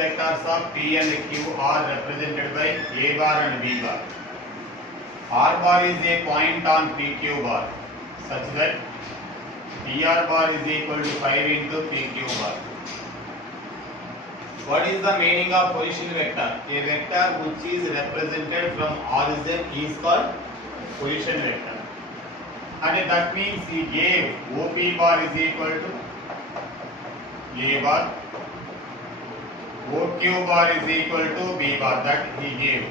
vectors of P and Q are represented by A bar and B bar. R bar is a point on PQ bar such that PR bar is equal to 5 into PQ bar. What is the meaning of position vector? A vector which is represented from origin is called position vector. And that means he gave OP bar is equal to A bar, OQ bar is equal to B bar, that he gave.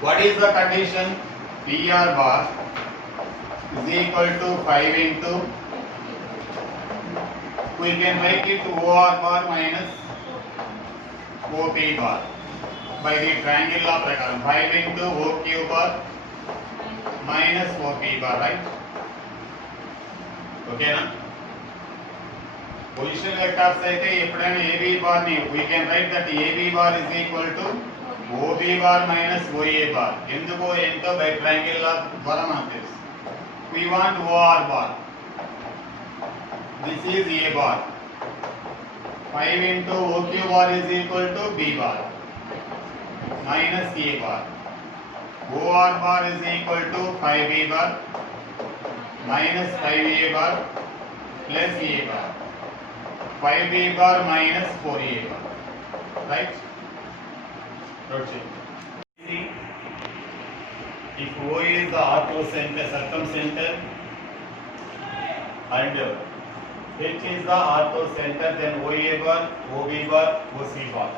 What is the condition? PR bar is equal to 5 into, we can write it OR bar minus OP bar by the triangle law prakaram. 5 into OQ bar minus OP bar, right? Okay na? Position vectors aithe eppudaina AB bar ni we can write that AB bar is equal to OB bar minus OA bar. Enduko ento by triangle law dwara manaku telusu. We want OR bar. This is A bar. 5 into OQ bar is equal to B bar minus A bar. OR bar is equal to 5B bar minus 5A bar plus A bar. 5B bar minus 4A bar. Right? See, if O is the orthocenter, circumcenter, and H is the orthocenter, then OA bar, OB bar, OC bar.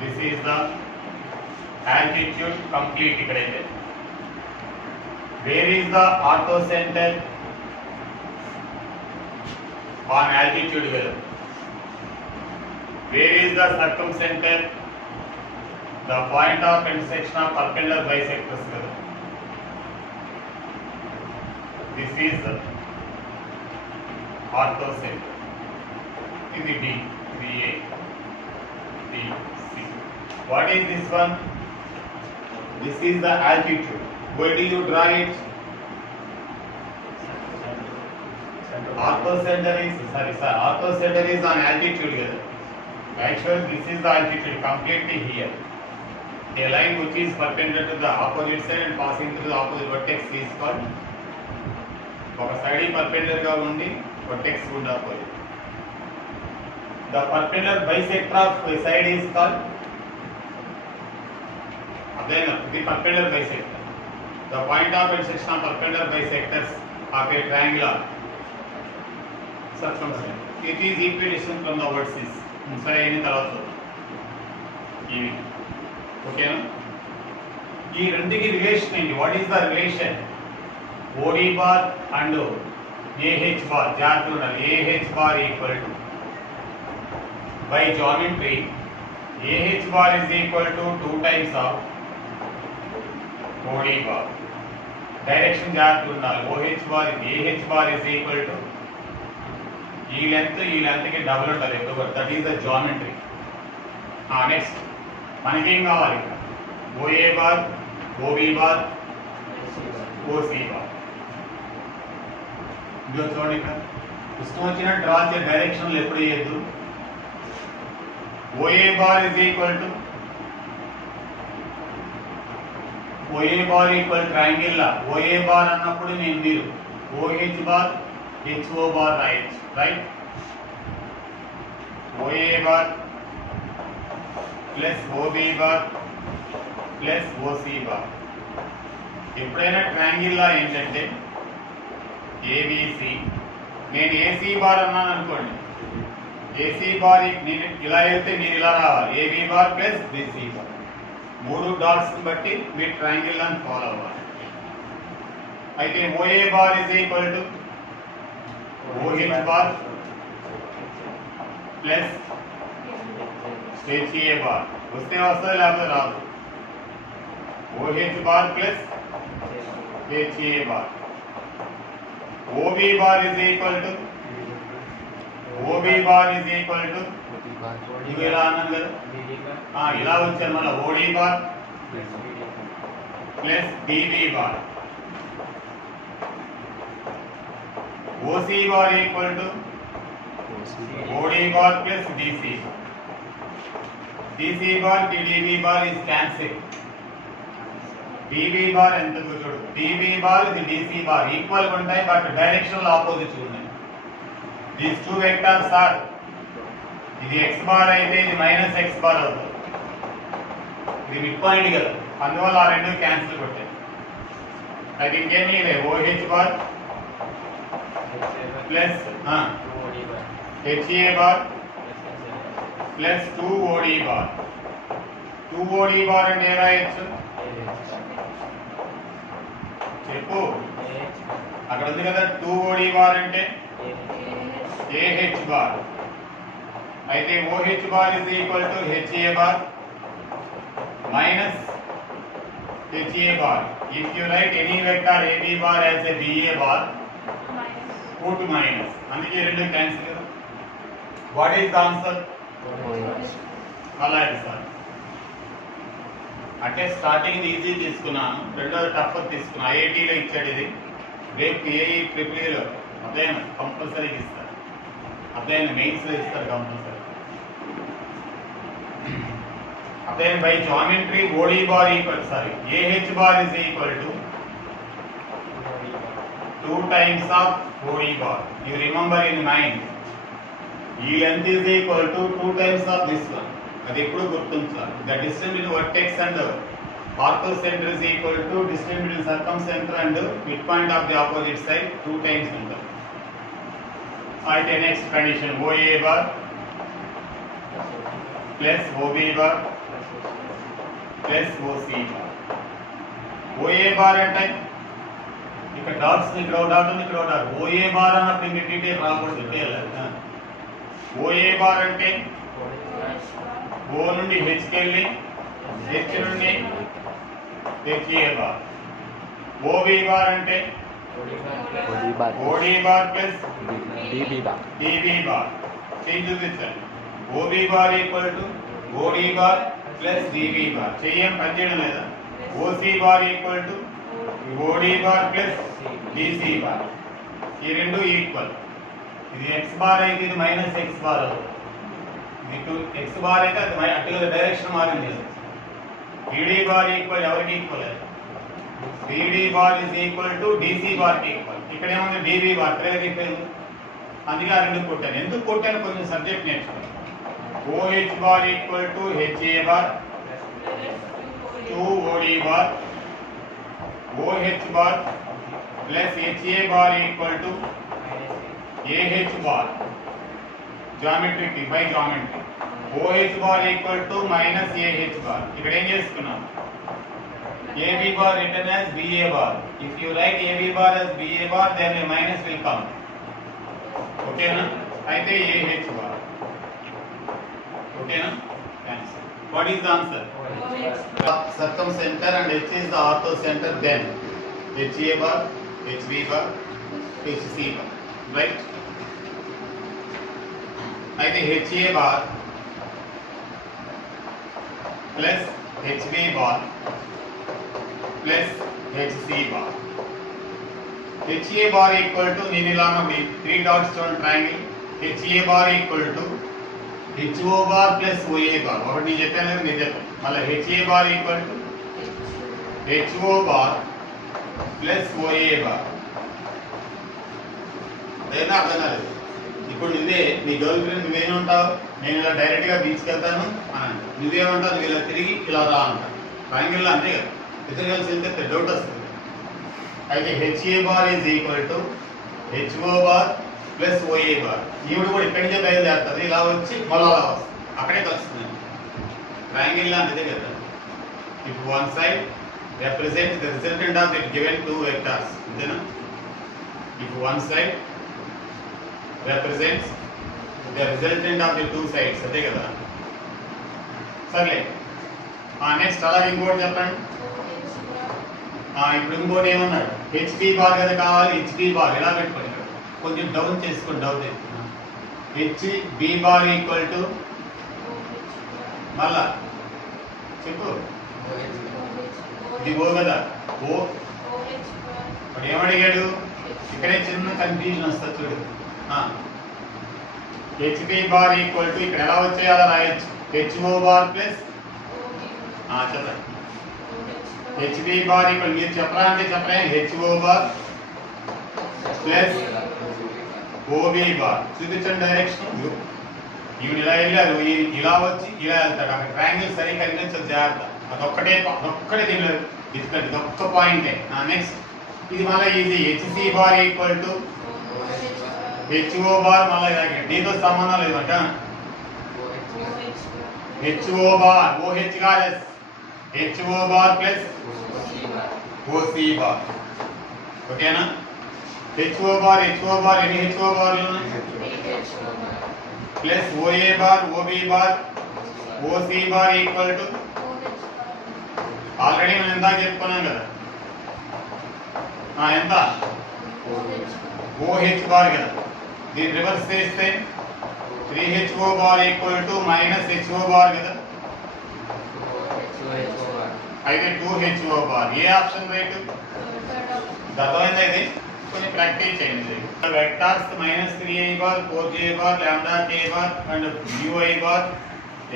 This is the altitude complete ikkadaithe. Where is the orthocenter? On altitude value. Where is the circumcenter? The point of intersection of perpendicular bisectors value. This is the orthocenter. In the B, BA, B, C. What is this one? This is the altitude. Where do you draw it? Orthocenter is on altitude here. Actually, this is the altitude completely here. A line which is perpendicular to the opposite side and passing through the opposite vertex is called. Oka side perpendicular ga undi vertex would opposite. The perpendicular bisector of a side is called. Then the perpendicular bisector. The point of intersection of perpendicular bisectors of a triangular circumference. It is equidistant from the vertices. Sare any tarvata. Okay na? Ee rendiki relation enti. What is the relation? OD bar and AH bar. AH bar equal to. By geometry, AH bar is equal to 2 times of OD bar. Direction OH bar, AH bar is equal to E length ki double untadi. That is the geometry. Next, manaki em kavali? OA bar, OB bar, OC bar. Idio chudandi ikkada. Istam vachina draw chey direction lo eppudu cheyaddu. OA bar is equal to OA bar equal triangle la OA bar annappudu nenu meeru OH bar HO bar right, right? OA bar plus OB bar plus OC bar. ఎప్పుడైనా triangle లా ఏంటంటే ABC నేను AC bar అన్నాను అనుకోండి AC bar నేను ఇలా వెళ్తే నేను ఇలా రావాలి AB bar plus BC bar మూడు డాట్స్ బట్టి మీ ట్రయాంగిల్ ని ఫాలో అవ్వాలి అయితే OA bar is equal to OH bar plus HA bar వస్తే వస్తుంది లేకపోతే రాదు OH bar plus HA bar OB bar is equal to ఇది ఇలా అన్నాను కదా, ఇలా వచ్చాను మళ్ళీ OD bar plus DB bar, OC bar equal to OD bar plus DC. DC bar DB bar is cancel. DB bar ఎంత చూడు, DB bar ఇది డిసి బార్ ఈక్వల్ ఉంటాయి బట్ డైరెక్షన్ ఆపోజిట్ ఉన్నాయి. దీస్ టూ వెక్టర్స్ ఆర్, ఇది x bar అయితే ఇది minus x bar అవుతుంది, ఇది మిడ్ పాయింట్ కదా, అందువల్ల ఆ రెండు క్యాన్సిల్ కొట్టాయి. అయితే ఇంకేమీ లేదు, OH bar plus HA bar plus 2OD bar. 2OD bar అంటే ఎలా రాయొచ్చు చెప్పు, అక్కడ ఉంది కదా 2OD బార్ అంటే AH బార్. అయితే OH bar is equal to HA bar minus HA bar. If you write any vector AB bar as a BA bar, put minus. అందుకే రెండు క్యాన్సిల్ కదా. What is the answer? అలా sir, అంటే starting easy తీసుకున్నాను, రెండోది tough తీసుకున్నాను. ఐఐటీలో ఇచ్చాడు ఇది, రేపు ఏఈ ట్రిపుల్లో అధ్యయనం కంపల్సరీగా ఇస్తారు, అధ్యయనం మెయిన్స్లో ఇస్తారు compulsory. Then by geometry OD bar equal, sorry, AH bar is equal to 2 times of OD bar. You remember in mind, E length is equal to 2 times of this one. అది ఎప్పుడు గుర్తుంచాలి. The distance between vertex and orthocenter is equal to distance between circumcenter and midpoint of the opposite side 2 times ఉంటుంది. అయితే next condition OA bar plus OB bar plus OC bar. OA bar అంటే ఇక్కడ dots ఇక్కడ dot ఉంది, ఇక్కడ dot. OA bar అన్నప్పుడు ఇంక detail రాకూడదు, డీటెయిల్. OA బార్ అంటే O నుండి H కి వెళ్ళి H నుండి HA బార్. OB బార్ అంటే OD bar plus DB bar. Change చూపించండి. OB bar equal to OD bar plus DB bar. చెయ్యం పనిచేయడం లేదా? OC bar equal to OD bar plus DC bar. ఈ రెండు ఈక్వల్. ఇది x బార్ అయితే ఇది మైనస్ x బార్ అవుతుంది. ఇది x బార్ అయితే అది అటుగా డైరెక్షన్ మారింది. DD బార్ ఈక్వల్ ఎవరికి equal? DD bar is equal to DC bar కి ఈక్వల్. ఇక్కడ ఏముంది DB బార్ తిరగలేదు, అందుకే ఆ రెండు కొట్టాను. ఎందుకు కొట్టాను కొంచెం సబ్జెక్ట్ నేర్చుకోండి. OH bar equal to HA bar 2OD bar, OH bar plus HA bar equal to AH bar. Geometry by geometry. OH bar equal to minus AH bar. ఇక్కడ ఏం చేసుకున్నాం? AB bar written as BA bar. If you write AB bar as BA bar, then a minus will come. Okay na? అయితే AH bar. Okay, no? Thanks. What is the answer? Circumcenter and H is the orthocenter, then HA bar, HB bar, HC bar, right? అయితే HA bar plus HB bar plus HC bar. HA bar equal to నేను ఇలా 3 dots stone triangle. HA bar equal to HO bar plus OA bar. ఒకటి నేను చెప్పాను కదా, నేను చెప్పాను మళ్ళీ HA bar equal to HO bar plus OA bar. అదేనా అర్థం కాలేదు. ఇప్పుడు నువ్వే నీ గర్ల్ ఫ్రెండ్ నువ్వేమంటావు, నేను ఇలా డైరెక్ట్గా బీచ్కి వెళ్తాను అని. నువ్వేమంటావు, నువ్వు ఇలా తిరిగి ఇలా రా అంటావు. ట్రయాంగిల్లో అంతే కదా, ఇద్దరు కలిసి వెళ్తే డౌట్ వస్తుంది. అయితే HA bar is equal to HO bar plus OA bar. ఈవిడ కూడా ఇక్కడి నుంచే బయలుదేరుతుంది, ఇలా వచ్చి మళ్ళీ అలా వస్తుంది, అక్కడే కలుస్తుంది. ట్రయాంగిల్ లాంటిదే కదా. If one side represents the resultant of the given two vectors, అంతేనా? If one side represents the resultant of the two sides, అంతే కదా. సర్లే, నెక్స్ట్ అలాగే ఇంకోటి చెప్పండి. ఇప్పుడు ఇంకోటి ఏమన్నాడు, HP బార్ కదా కావాలి, HP బార్ ఎలా పెట్టుకోండి, కొంచెం డౌన్ చేసుకోండి. Down HB bar equal to మళ్ళా చెప్పు. ఇది ఓ కదా, ఓ ఇప్పుడు ఏమడిగాడు, ఇక్కడే చిన్న కన్ఫ్యూజన్ వస్తుంది చూడు. హెచ్పి బార్ ఈక్వల్ టు ఇక్కడ ఎలా వచ్చాయో అలా రాయొచ్చు. హెచ్ఓ బార్ ప్లస్ చెప్పండి. హెచ్పి బార్ ఈక్వల్ మీరు చెప్పరా అంటే చెప్పరా, HO bar plus OB bar. చూపించండి డైరెక్షన్. ఈవిడ ఇలా వెళ్ళారు, ఇలా వచ్చి ఇలా వెళ్తాడు. అక్కడ ట్రయాంగిల్ సరిగ్గా కనిపించదు, జాగ్రత్త. అదొక్కటే దీనిలో ఇదికండి, ఇదొక్క పాయింటే. నెక్స్ట్ ఇది మళ్ళీ easy. HC bar equal to HO bar, మళ్ళీ దీంతో సంబంధం లేదంట. హెచ్ఓ బార్ ఓహెచ్ కాదు, HO bar plus OC bar. ఓకేనా? హెచ్ఓ బార్ ఎన్ని హెచ్ఓ బార్లు plus OA bar OB bar OC bar equal to already మనం ఎంత చెప్పుకున్నాం కదా, ఎంత ఓహెచ్ బార్ కదా. దీన్ని రివర్స్ చేస్తే 3HO bar equal to minus HO bar కదా. అయితే 2HO బార్. ఏ ఆప్షన్ రైట్? అర్థమైంది. అయితే కొన్ని ప్రాక్టీస్ చేయండి. Vectors -3i bar 4j bar λk bar and μi bar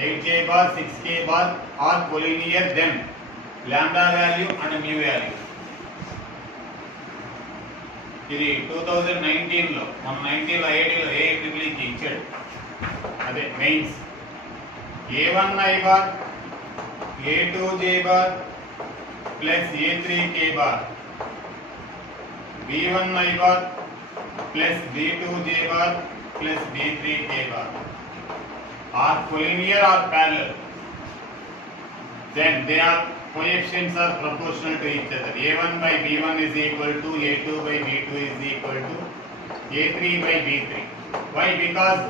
8j bar 6k bar are collinear then lambda value and mu value. ఇది 2019లో మన 19లో ఐఐటీలో ఏఐట్రిపుల్కి ఇచ్చాడు. అదే mains. A1i bar A2j bar plus A3k bar B1i bar plus B2j bar plus B3k bar are collinear or parallel. Then they are coefficients are proportional to each other. A1 by B1 is equal to A2 by B2 is equal to A3 by B3. Why? Because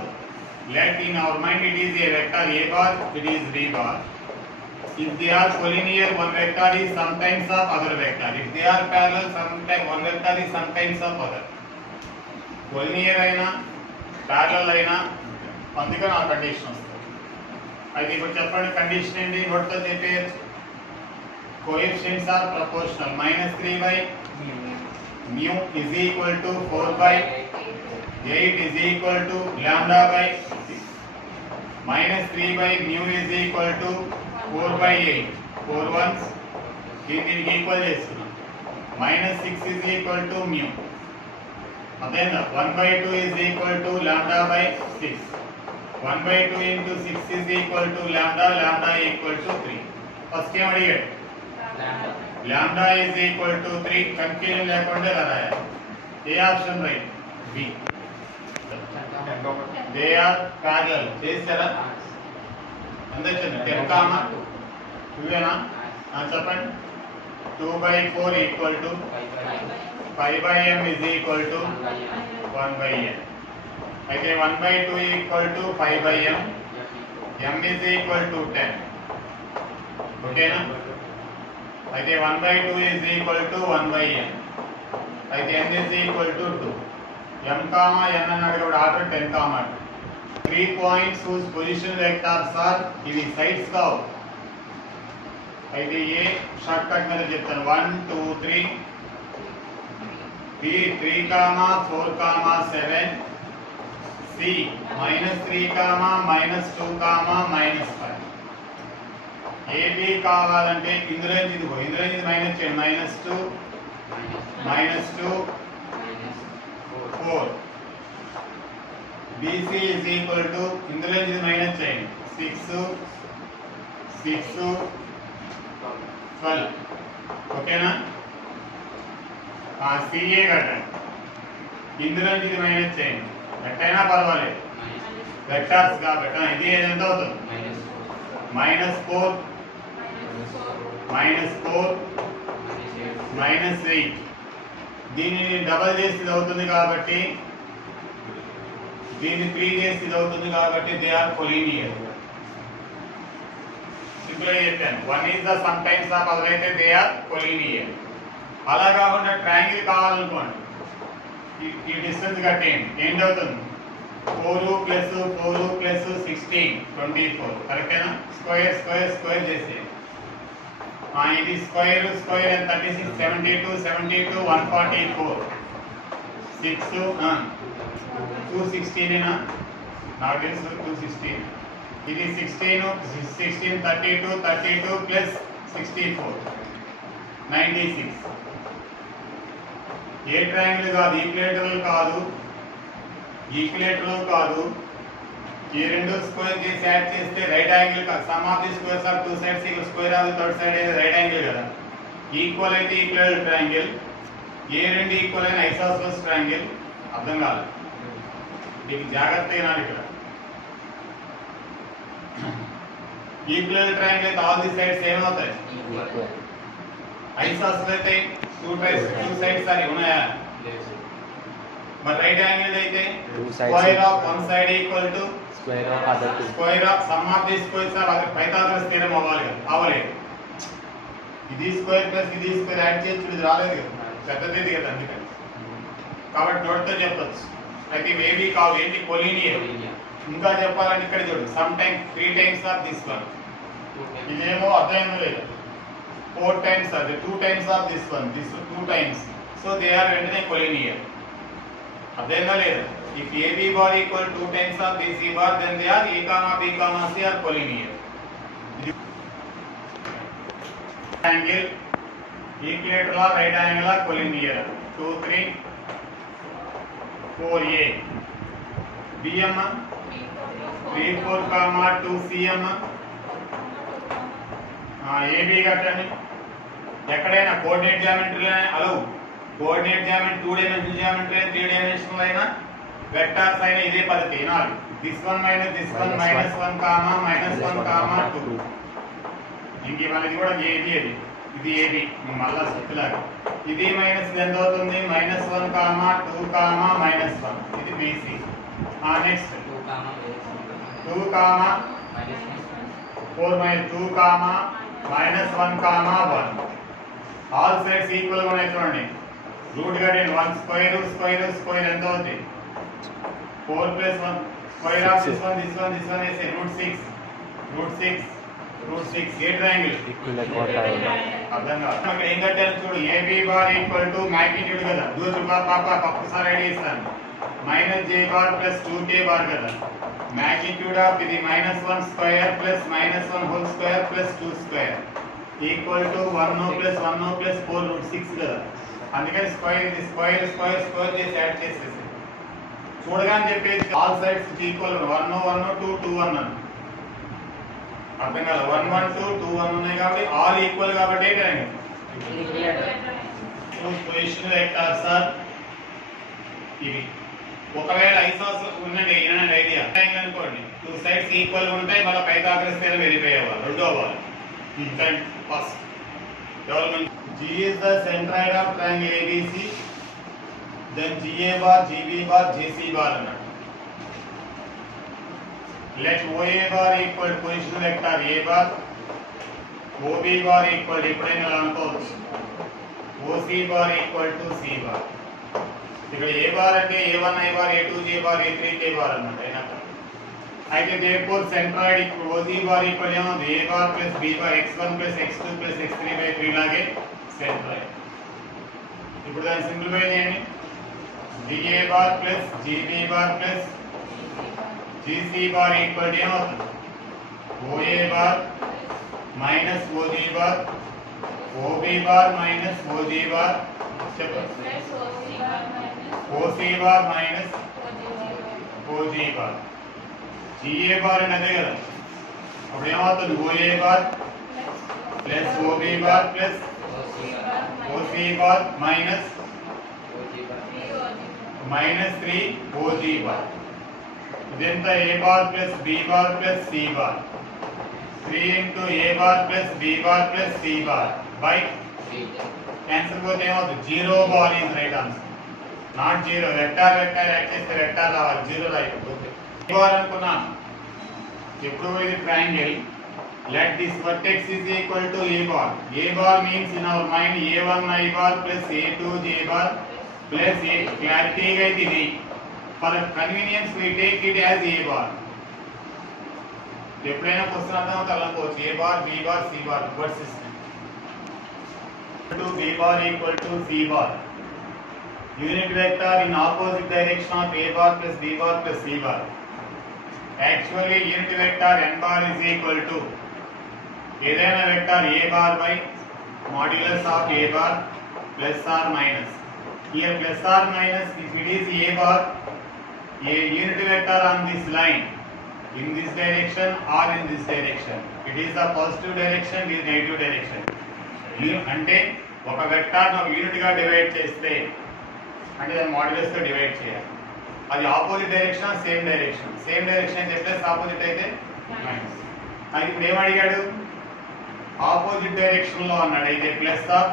let in our mind it is a vector A bar, it is B bar. If they are collinear, one vector is sometimes of other vector. If they are parallel, sometimes one vector is sometimes of other. Collinear aina, parallel aina, అందుకని ఆ condition వస్తుంది. అయితే ఇప్పుడు చెప్పండి condition ఏంటి? నోట్తో చెప్పేయచ్చు. Coefficients are proportional. -3 by mu is equal to 4 by 8 is equal to lambda by 6. -3 by mu is equal to 4 by 8. 4 ones దీనికి ఈక్వల్ చేస్తున్నాం. -6 is equal to mu. అదేనా 1/2 is equal to lambda by 6. 1/2 into 6 is equal to lambda. Lambda equal to 3. First ఏం అడిగాడు? lambda is equal to 3. Confusion లేకుండా ఇలా రాయాలి. ఏ option right? B. They are parallel. చేస్తారా? అందరికీ 10 కామా 2ఏనా? చెప్పండి. 2/4 equal to 5/m is equal to 1/n. అయితే 1/2 equal to 5/m. m is equal to 10. ఓకేనా? అయితే 1/2 is equal to 1/n. అయితే n is equal to 2. m comma n అన్నాడు కూడా order 10 comma 2. 3 points whose position vectors are ఇవి sides కావు. అయితే ఏ short cut మీద చెప్తాను. 1 2 3 b 3 comma 4 comma 7 c -3 comma -2 comma -5. AB కావాలంటే ఇందులో ఇది మైనస్ చేయండి. -2 -2 4. BC is equal to ఇందులో ఇది మైనస్ చేయండి. 6 6 12. ఓకేనా? CA కట్టండి. ఇందులో ఇది మైనస్ చేయండి. ఎట్టయినా పర్వాలేదు, వెక్టార్స్ కాబట్టి. ఇది ఎంత అవుతుంది? -4 -8. దీనిని డబల్ చేసి ఇది అవుతుంది కాబట్టి, దీన్ని 3 చేసి ఇది అవుతుంది కాబట్టి దే ఆర్ కొలీనియర్. సింపుల్ గా చెప్పాను. 1 is the sometimes of other అయితే దే ఆర్ కొలీనియర్. అలా కాకుండా ట్రయాంగిల్ కావాలనుకోండి, ఈ డిస్టెన్స్ కట్టేయండి. ఏంటి అవుతుంది? 4 ప్లస్ 4 ప్లస్ 16 24 కరెక్టేనా స్క్వేర్ స్క్వేర్ స్క్వేర్ చేసి ఇది స్క్వేర్ స్క్వేర్ ఎంత 36 72 72 144 6 216 ఏనా నాకు తెలుసు 216 ఇది 16 16 32 32 ప్లస్ 64 96 ఏ ట్రయాంగిల్ కాదు ఈక్విలేటరల్ కాదు ఈక్విలేటరల్ కాదు ఈ రెండు స్క్వేర్ చేసి యాడ్ చేస్తే రైట్ యాంగిల్ కాదు some of the squares of two sides equal square of the third side right angle కదా ఈక్వల్ అయితే ఈక్విలేటరల్ ట్రయాంగిల్ ఏ రెండు ఈక్వల్ అయిన ఐసోస్సెలస్ ట్రయాంగిల్ అర్థం కాదు దీనికి జాగ్రత్తగా నాడు ఇక్కడ ఈక్విలేటరల్ ట్రయాంగిల్ అయితే ఆల్ ది సైడ్స్ ఏమవుతాయి ఐసోస్సెలస్ అయితే టూ సైడ్స్ సారీ ఉన్నాయా మరి రైట్ యాంగిల్ అయితే square of one side equal to square of some of the squares of Pythagoras theorem అవ్వాలి కదా అవ్వలేదు ఇది స్క్వేర్ ప్లస్ ఇది స్క్వేర్ యాడ్ చేసి ఇది రాలేదు కదా పెద్దది కదా అందుకని కాబట్టి నోట్తో చెప్పొచ్చు అయితే ఇవేవి కావు ఏంటి కొలీనియర్ ఇంకా చెప్పాలంటే ఇక్కడ చూడు some time 3 times of this one ఇదేమో అర్థమైందో లేదు 4 టైమ్స్ అది 2 times of this one this 2 times so they are వెంటనే కొలీనియర్ అర్థమైందో లేదు if AB bar equal 2 times of BC bar then they are A comma B comma C are collinear angle equilateral or right angle are collinear 2 3 4A BM 3 4 comma 2 CM AB కట్టండి ఎక్కడైనా coordinate జియోమెట్రీలో అలౌ coordinate geometry 2 dimensional geometry 3 dimensional అయినా vectors అయినా ఇదే పద్ధతి నాలుగు this one minus this one minus 1 comma minus 1 comma 2 ఇంక ఇవన్నీ కూడా ఏబి అది ఇది ఏబి మళ్ళా సుత్తులాగా ఇది మైనస్ ఎంత అవుతుంది మైనస్ 1 కామా 2 కామా మైనస్ 1 ఇది BC next 2 comma 4 minus 2 comma minus 1 comma 1 all sides equal గా ఉన్నాయి చూడండి రూట్ కట్టండి 1 స్క్వేర్ స్క్వేర్ స్క్వేర్ ఎంత అవుతుంది 4 plus 1 square of this one is a root 6 ఏ ట్రయాంగిల్ అర్థం కాదు ఇక్కడ ఏం కట్టాను చూడు AB bar equal to magnitude కదా దూరం పాప ఒక్కసారి ఐడియా ఇస్తాను minus J bar plus 2K bar కదా మాగ్నిట్యూడ్ ఆఫ్ ఇది -1 square plus -1 whole square plus 2 square equal to 1 plus 1 plus 4 root 6 కదా అందుకని స్క్వేర్ ఇది స్క్వేర్ స్క్వేర్ స్క్వేర్ చేసి యాడ్ చేసేసి చూడగానే చెప్పేసి ఆల్ సైడ్స్ ఈక్వల్ 1 1 2 2 1 అర్థం కదా 1 1 2 2 1 ఉన్నాయి కాబట్టి ఆల్ ఈక్వల్ కాబట్టి పొజిషన్ వెక్టార్స్ ఆర్ ఇవి ఒకవేళ ఐసోస్ ఉన్నది ఏమైనా ఐడియా అనుకోండి 2 సైడ్స్ ఈక్వల్ గా ఉంటాయి మళ్ళీ పైథాగరస్ థీరం వెరిఫై అవ్వాలి రెండో అవ్వాలి first development G is the centroid of triangle ABC then GA bar, GB bar, GC bar అన్నాడు let OA bar equal position vector A bar OB bar equal ఎప్పుడైనా అనుకోవచ్చు OC bar equal to C bar ఇక్కడ A bar అంటే A1 I bar A2 J bar A3 K bar అన్నమాట అయితే therefore centroid OC bar equal ఏమవుతుంది A bar plus B bar x1 plus x2 plus x3 by 3 లాగే centroid ఇప్పుడు దాన్ని simplify చేయండి GA bar plus GB bar plus GC bar equal to ఏమవుతుంది OA bar minus OG bar OB bar minus OG bar చెప్పండి OC bar minus OG bar GA bar అదే కదా అప్పుడు ఏమవుతుంది OA bar plus OB bar plus OC bar minus -3 OG bar ఇదంతా A bar plus B bar plus C bar 3 into A bar plus B bar plus C bar by cancel పోతే ఏమవుతుంది 0 bar is right answer not 0 vector add చేస్తే vector రావాలి 0 రాయకపోతే A bar అనుకున్నాం ఎప్పుడు ఇది triangle let this vertex is equal to A bar means in our mind A1 I bar plus A2 J bar plus A clarity గా ఇది for convenience we take it as A bar. ఎప్పుడైనా question అర్థం అవుతా అనుకోవచ్చు A bar B bar C bar word system to B bar equal to C bar. Unit vector in opposite direction of a bar plus b bar plus c bar. Actually unit vector n bar is equal to ఏదైనా vector a bar by modulus of a bar plus or minus. Here plus or minus, if it is a bar, a unit vector on this line in this direction or in this direction, it is the positive direction, it is negative direction. అంటే ఒక vector ను unit గా divide చేస్తే అంటే దాని modulus తో divide చేయాలి. అది opposite direction same direction. Same direction అయితే ప్లస్, ఆపోజిట్ అయితే మైనస్. అది ఇప్పుడు ఏం అడిగాడు? ఆపోజిట్ డైరెక్షన్ లో అన్నాడు. అయితే plus of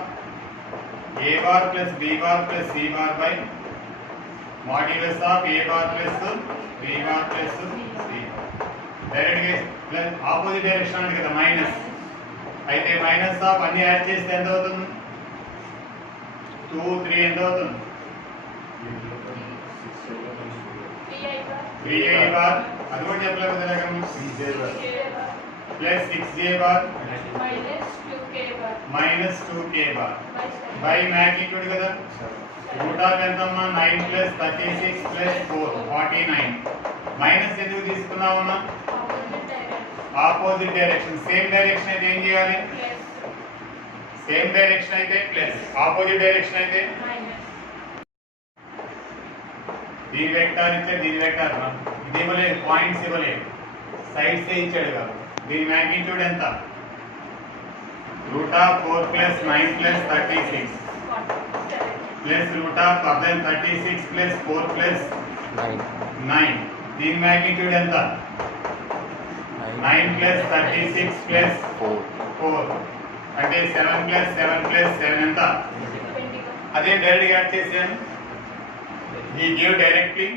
a bar plus b bar plus c bar by modulus of a bar plus b bar plus c bar. Direct గా ప్లస్ ఆపోజిట్ డైరెక్షన్ అంటే కదా మైనస్. అయితే మైనస్ ఆఫ్ అన్ని యాడ్ చేస్తే ఎంత అవుతుంది? 2 3 ఎంత అవుతుంది? 3a bar. అది కూడా చెప్పలేదు కదా plus 6j bar minus 2k bar by magnitude కదా. రూట్ ఆఫ్ ఎంతమ్మా 9 ప్లస్ 36 ప్లస్ 4 49. మైనస్ ఎందుకు తీసుకున్నామన్నా? Opposite direction. సేమ్ డైరెక్షన్ అయితే ఏం చేయాలి? సేమ్ డైరెక్షన్ అయితే ప్లస్, ఆపోజిట్ డైరెక్షన్ అయితే దీని వెక్టార్ ఇస్తే దీని వెక్టార్ ఇది ఇవ్వలేదు, పాయింట్స్ ఇవ్వలేదు, సైడ్స్ ఇచ్చాడు కదా. దీని మ్యాగ్నిట్యూడ్ ఎంత? Root of 4 plus 9 plus 36 plus root of 36 plus 4 plus 9. దీని మ్యాగ్నిట్యూడ్ ఎంత? 9 ప్లస్ 36 ప్లస్ 4 అంటే 7 ప్లస్ 7 ప్లస్ 7 ఎంత? అదే డైరెక్ట్ యాడ్ చేశాను. ఈ గివ్ డైరెక్ట్లీ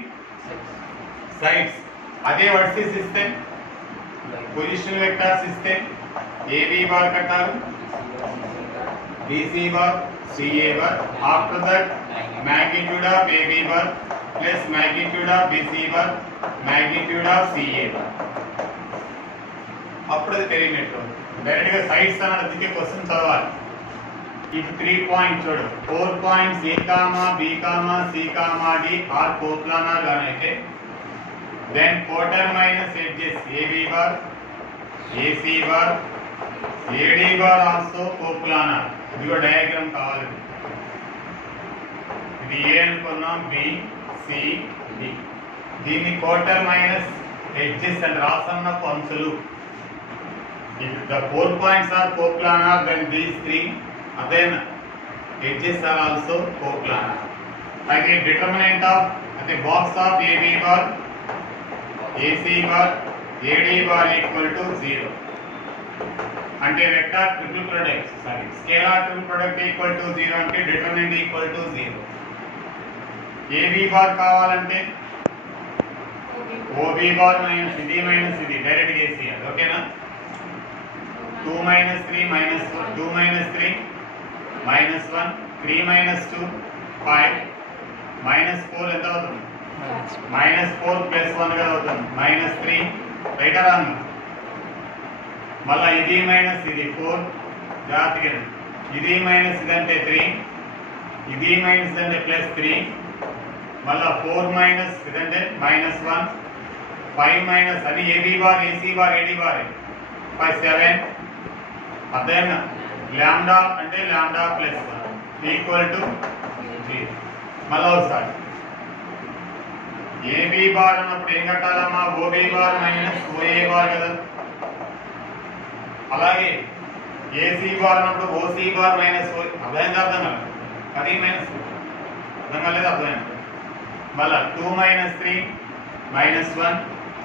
సైడ్స్. అదే వర్సెస్ ఇస్తే పొజిషన్ వెక్టార్స్ ఇస్తే AB బార్ కట్టాలి, BC bar, CA bar. After that magnitude of AB bar plus magnitude of BC bar magnitude of CA bar. అప్పుడు అది పెరిగినట్టు డైరెక్ట్ గా సైడ్స్ అని అడిగితే క్వశ్చన్ చదవాలి. ఇది 3 పాయింట్స్ చూడు. 4 points A, B, C, D are coplanar గానైతే then coterminous edges AB bar, AC bar, AD bar also coplanar. ఇదిగో డయాగ్రామ్ కావాలి. ఇది A అనుకున్నాం, B, C, D. దీన్ని కోటర్ మైనస్ ఎడ్జెస్ అని రాసన్న పంచులు. If the 4 points are coplanar, then these 3 again edges are also coplanar. Like a determinant of the box of AB bar, AC bar, AD bar equal to 0. అంటే vector triple product, scalar triple product equal to 0 అంటే determinant equal to 0. AB bar కావాలంటే OB bar minus ఇది direct చేసేయాలి. ఓకేనా? 2 minus 3 minus 4, 2 minus 3 minus 1, 3 minus 2 5 minus 4 ఎంత అవుతుంది? minus 4 plus 1 గా అవుతుంది. minus 3 రైట్ ఆ రాంగ్? మళ్ళా ఇది మైనస్ ఇది 4 జాగ్రత్తగా. ఇది మైనస్ ఇదంటే 3, ఇది మైనస్ ఇదంటే ప్లస్ 3, మళ్ళా 4 మైనస్ ఇదంటే మైనస్ 1, 5 మైనస్ అది AB bar, AC bar, A D bar 5 7. అదేనా లాంబ్డా అంటే లాంబ్డా ప్లస్ 1 ఈక్వల్ టు 0. మళ్ళీ ఒకసారి ఏబీ బార్ అన్నప్పుడు ఏం కట్టాలమ్మా? O B bar minus O A bar కదా. అలాగే ఏసీ బార్ అన్నప్పుడు ఓసీ బార్ మైనస్ ఓ. అర్థమైంది? అర్థం కాదు. అది మైనస్ అర్థం కాలేదు. అర్థమైంది? మళ్ళా 2 minus 3 minus 1,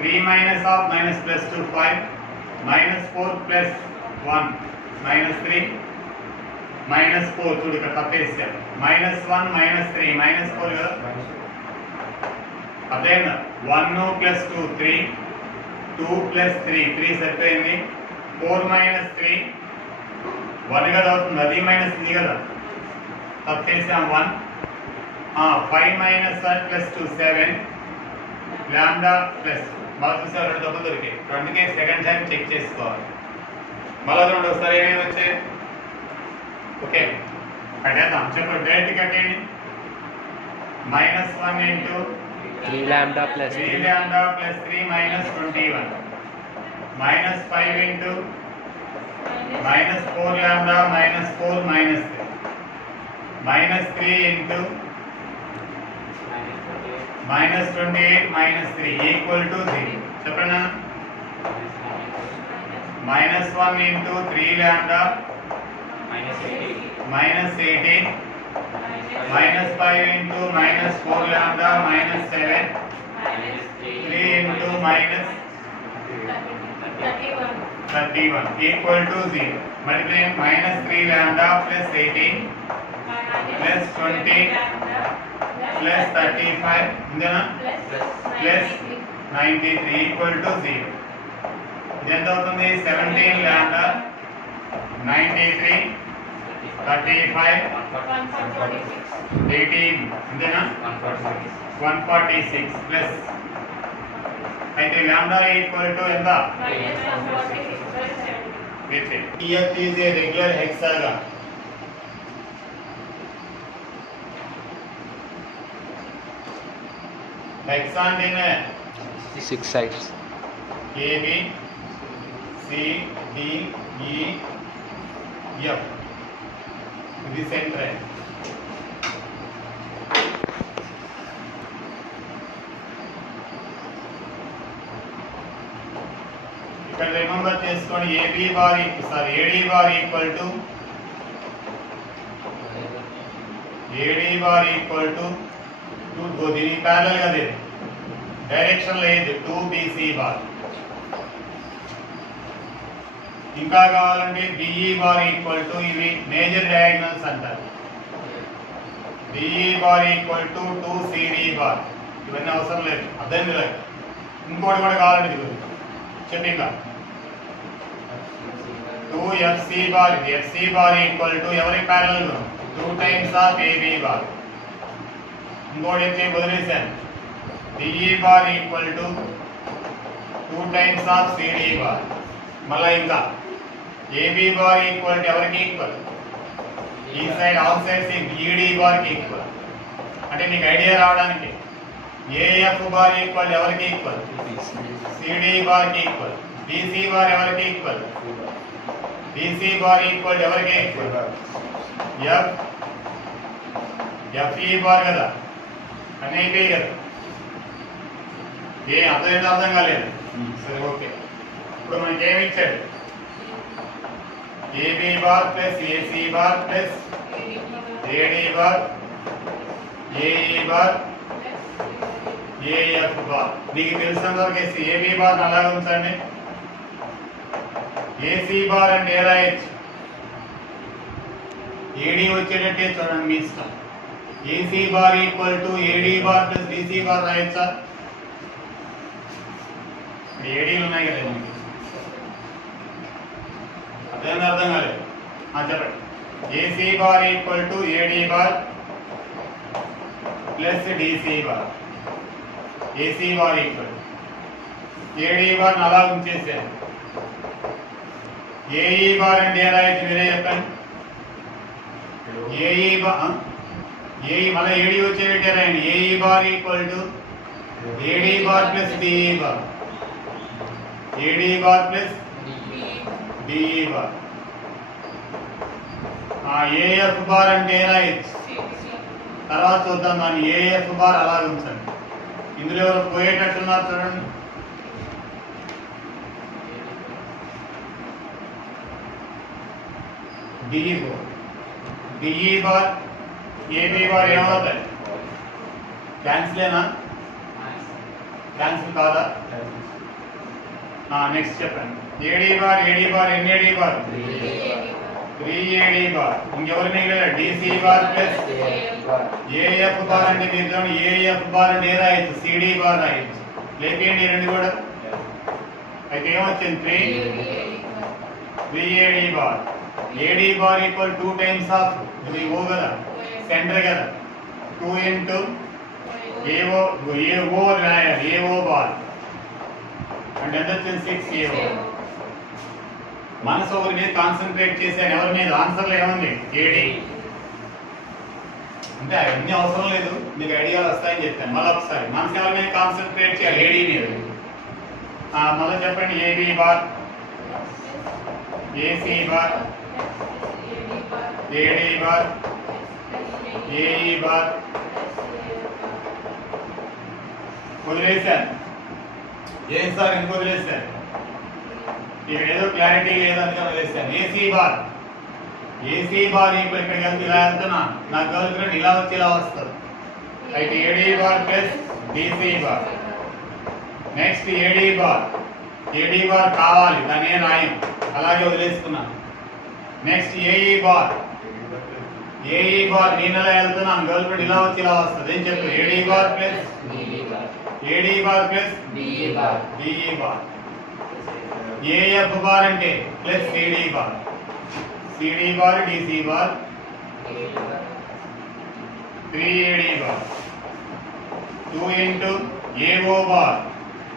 3 minus of minus plus 2 5 minus 4 plus 1 minus 3 minus 4 చూడు ఇక్కడ తప్పేసారు. మైనస్ 1 మైనస్ 3 మైనస్ 4 కదా. అదేనా 1 ప్లస్ 2 3, 2 ప్లస్ 3 సరిపోయింది. 4 మైనస్ 3 1 కదా అవుతుంది. అది మైనస్ ఇది కదా తప్పేసాం 1. 5 మైనస్ 1 ప్లస్ 2 7 లాంబ్డా ప్లస్ మళ్ళీ చూసారు రెండు తప్పులు దొరికాయి. అందుకే సెకండ్ టైం చెక్ చేసుకోవాలి. మళ్ళీ రెండు ఒకసారి ఏమేమి వచ్చాయి. ఓకే కట్టేద్దాం. చెప్పండి direct కట్టేయండి. -1 into 3 lambda plus 3 lambda plus 3 minus 21 minus 5 into minus 4 lambda minus 4 minus 3 minus 3 into minus 28 minus 3 equal to 0. చెప్పండి. -1 into 3 lambda minus 18 minus 5 into minus 4 lambda minus 7 3 into minus 31 equal to 0. Multiply minus 3 lambda plus 18 plus 20 plus 35 plus 93 equal to 0. ఇది ఎంత అవుతుంది? 17 lambda 93 35 18 అంతేనా? 146 plus అయితే lambda equal to ఎంత? EF is a regular hexagon. Hexagon in 6 sides. A, B, C, D, E, F. ఇది centre. ఇక్కడ remember చేసుకోండి. AD bar equal to దీనికి ప్యారలల్ గా లేదు, డైరెక్షన్ లేదు 2BC బార్. ఇంకా కావాలంటే BE బార్ ఈక్వల్ టు ఇవి మేజర్ డయాగ్నల్స్ అంటారు. BE bar equal to 2CD bar. ఇవన్నీ అవసరం లేదు, అర్థం లేదు. ఇంకోటి కూడా కావాలంటే ఇది చెప్పిందా 2FC బార్. ఇది FC బార్ ఈక్వల్ టు ఎవరి parallel 2 times of AB bar. ఇంకోటి అయితే వదిలేశాను. DE bar equal to 2 times of CD bar. మళ్ళా ఇంకా AB బార్ ఈక్వల్ టు ఎవరికి ఈక్వల్? ఈ side of side ED bar కి ఈక్వల్. అంటే నీకు ఐడియా రావడానికి AF బార్ ఈక్వల్ ఎవరికి ఈక్వల్? CD బార్ కి ఈక్వల్. BC బార్ ఎవరికి ఈక్వల్? BC బార్ ఈక్వల్ ఎవరికి ఈక్వల్? FE బార్ కదా, అన్నీ అయిపోయి కదా. అర్థం కాలేదు. సరే ఓకే. ఇప్పుడు మనకి ఏమి ఇచ్చాడు? AB bar plus AC bar plus AD bar AE bar AF bar. మీకు తెలిసినంత వరకు AB బార్ అలాగే ఉంచండి. AC బార్ అంటే ఏ రాయొచ్చు? AD వచ్చేటట్టే చూడండి, మీ ఇష్టం. AC bar equal to AD bar plus BC bar రాయొచ్చా? ADలు ఉన్నాయి కదా మీకు, అర్థం కాలేదు. చెప్పండి. AC bar equal to AD bar plus DC bar. AC bar equal AD bar అలా ఉంచేసాను. AE బార్ అంటే ఏ రాయొచ్చు మీరే చెప్పండి. AE బార్ మళ్ళీ AD వచ్చేటట్టే రాయండి. AE bar equal to AD bar plus DE bar. AD bar plus DE bar. AF bar అంటే ఏ రాయొచ్చు? తర్వాత చూద్దాం. కానీ AF బార్ అలా ఉంచండి. ఇందులో ఎవరు పోయేటట్టున్నారు చూడండి. DE బార్ AB బార్ ఏమవుతాయి? క్యాన్సిలేనా? క్యాన్సిల్ కాదా? నెక్స్ట్ చెప్పండి. AD బార్ ఎన్ని AD బార్? 3 AD bar. ఇంకెవరు మిగిలిన? DC bar plus AF bar అంటే మీరు చూడండి. AF బార్ అంటే ఏ రాయొచ్చు? CD బార్ రాయొచ్చు. లేపేయండి రెండు కూడా. అయితే ఏమొచ్చింది? 3 AD bar. AD bar equal 2 times of ఇది ఓ కదా, సెంటర్ కదా, 2 into ఏఓ రాయాలి ఏఓ బార్ అంటే ఎంత వచ్చింది 6 ఏఓ. మనసు ఒకరి మీద కాన్సన్ట్రేట్ చేశాను, ఎవరి మీద? ఆన్సర్లో ఏముంది? ఏడి. అంటే అవన్నీ అవసరం లేదు, మీకు ఐడియాలు వస్తాయని చెప్తాను. మళ్ళీ ఒకసారి మనసు ఎవరి మీద కాన్సన్ట్రేట్ చేయాలి? ఏడి మీద. మళ్ళీ చెప్పండి. AB bar, AC bar, AD bar, AE bar. వదిలేశాను. ఏం సార్ ఎందుకు వదిలేశాను? ఇక్కడ ఏదో క్లారిటీ లేదని వదిలేశాను. ఏసీ బార్, ఏసీ బార్ ఇప్పుడు ఇక్కడికి వెళ్తే ఇలా వెళ్తున్నా, నా గర్ల్ ఫ్రెండ్ ఇలా వచ్చి ఇలా వస్తుంది. అయితే A D bar plus D C bar. Next A D bar, A D bar కావాలి, దాని ఏం రాయం, అలాగే వదిలేసుకున్నాను. Next A E bar, AE bar నేను ఎలా వెళ్తున్నాను, గర్ల్ ఫ్రెండ్ ఇలా వచ్చి ఇలా వస్తుంది. ఏం చెప్పు? A D bar plus A D bar plus D E bar. A F bar అంటే plus C D bar, C D bar D C bar 3 A D bar 2 into A O bar.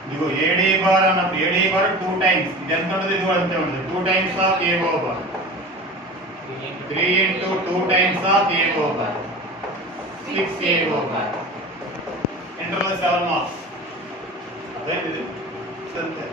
ఇదిగో ఏడీ బార్ అన్నప్పుడు ఏడీ బార్ 2 టైమ్స్, ఇది ఎంత ఉంటుంది? ఇది అంతే ఉంటుంది. 2 times of AO bar, 3 into 2 times of AO bar 6 AO bar. ఇంటర్లో 7 మార్క్స్. అదే ఇది అంతే.